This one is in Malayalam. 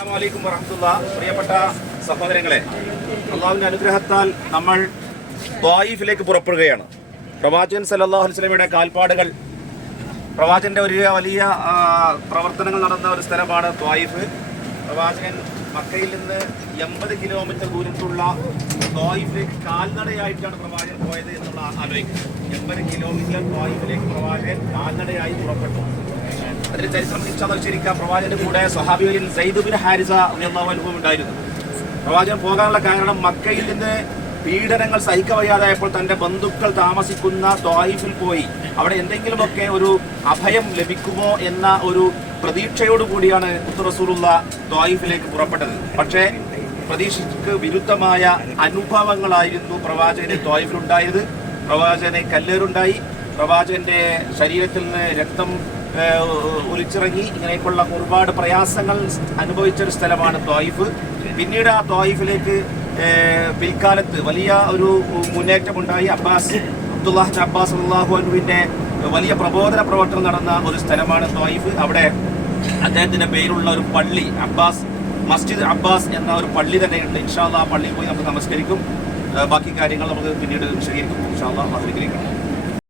അസ്സലാമു വറഹ്മത്തുള്ളാഹി. പ്രിയപ്പെട്ട സഹോദരങ്ങളെ, അള്ളാഹുവിന്റെ അനുഗ്രഹത്താൽ നമ്മൾ ത്വായിഫിലേക്ക് പുറപ്പെടുകയാണ്. പ്രവാചകൻ സല്ലല്ലാഹു അലൈഹി വസല്ലമയുടെ കാൽപ്പാടുകൾ, പ്രവാചകന്റെ ഒരു വലിയ പ്രവർത്തനങ്ങൾ നടന്ന ഒരു സ്ഥലമാണ് ത്വായിഫ്. പ്രവാചകൻ മക്കയിൽ നിന്ന് 80 കിലോമീറ്റർ ദൂരത്തുള്ള ത്വായിഫിലേക്ക് കാൽനടയായിട്ടാണ് പ്രവാചകൻ പോയത് എന്നുള്ള ആലോചിക്കുക. 80 കിലോമീറ്റർ ത്വായിഫിലേക്ക് പ്രവാചകൻ കാൽനടയായി പുറപ്പെട്ടു. അതിന് ചരിത്രം ശരിക്കും പ്രവാചകന്റെ കൂടെ സ്വഹാബികളിൽ സയ്യിദ് ബിൻ ഹാരിസ റളിയല്ലാഹു അൻഹു ഉണ്ടായിരുന്നു. പ്രവാചകൻ പോകാനുള്ള കാരണം മക്കയിൽ നിന്ന് പീഡനങ്ങൾ സഹിക്കവയ്യാതായപ്പോൾ തന്റെ ബന്ധുക്കൾ താമസിക്കുന്ന ത്വായിഫിൽ പോയി അവിടെ എന്തെങ്കിലുമൊക്കെ ഒരു അഭയം ലഭിക്കുമോ എന്ന ഒരു പ്രതീക്ഷയോടുകൂടിയാണ് റസൂലുള്ളാഹി ത്വായിഫിലേക്ക് പുറപ്പെട്ടത്. പക്ഷേ പ്രതീക്ഷയ്ക്ക് വിരുദ്ധമായ അനുഭവങ്ങളായിരുന്നു പ്രവാചകന് ത്വായിഫിലുണ്ടായത്. പ്രവാചകന് കല്ലേറുണ്ടായി, പ്രവാചകന്റെ ശരീരത്തിൽ നിന്ന് രക്തം ഒലിച്ചിറങ്ങി, ഇങ്ങനെയൊക്കെയുള്ള ഒരുപാട് പ്രയാസങ്ങൾ അനുഭവിച്ചൊരു സ്ഥലമാണ് ത്വായിഫ്. പിന്നീട് ആ ത്വായിഫിലേക്ക് പിൽക്കാലത്ത് വലിയ ഒരു മുന്നേറ്റമുണ്ടായി. അബ്ദുല്ലാഹ് അബ്ബാസ് റളിയല്ലാഹു അൻഹുവിന്റെ വലിയ പ്രബോധന പ്രവർത്തനം നടന്ന ഒരു സ്ഥലമാണ് ത്വായിഫ്. അവിടെ അദ്ദേഹത്തിന്റെ പേരുള്ള ഒരു പള്ളി, മസ്ജിദ് അബ്ബാസ് എന്ന ഒരു പള്ളി തന്നെയുണ്ട്. ഇൻഷാ അല്ലാഹ് ആ പള്ളിയിൽ പോയി നമുക്ക് നമസ്കരിക്കും. ബാക്കി കാര്യങ്ങൾ നമുക്ക് പിന്നീട് വിശദീകരിക്കും ഇൻഷാ അല്ലാഹ്.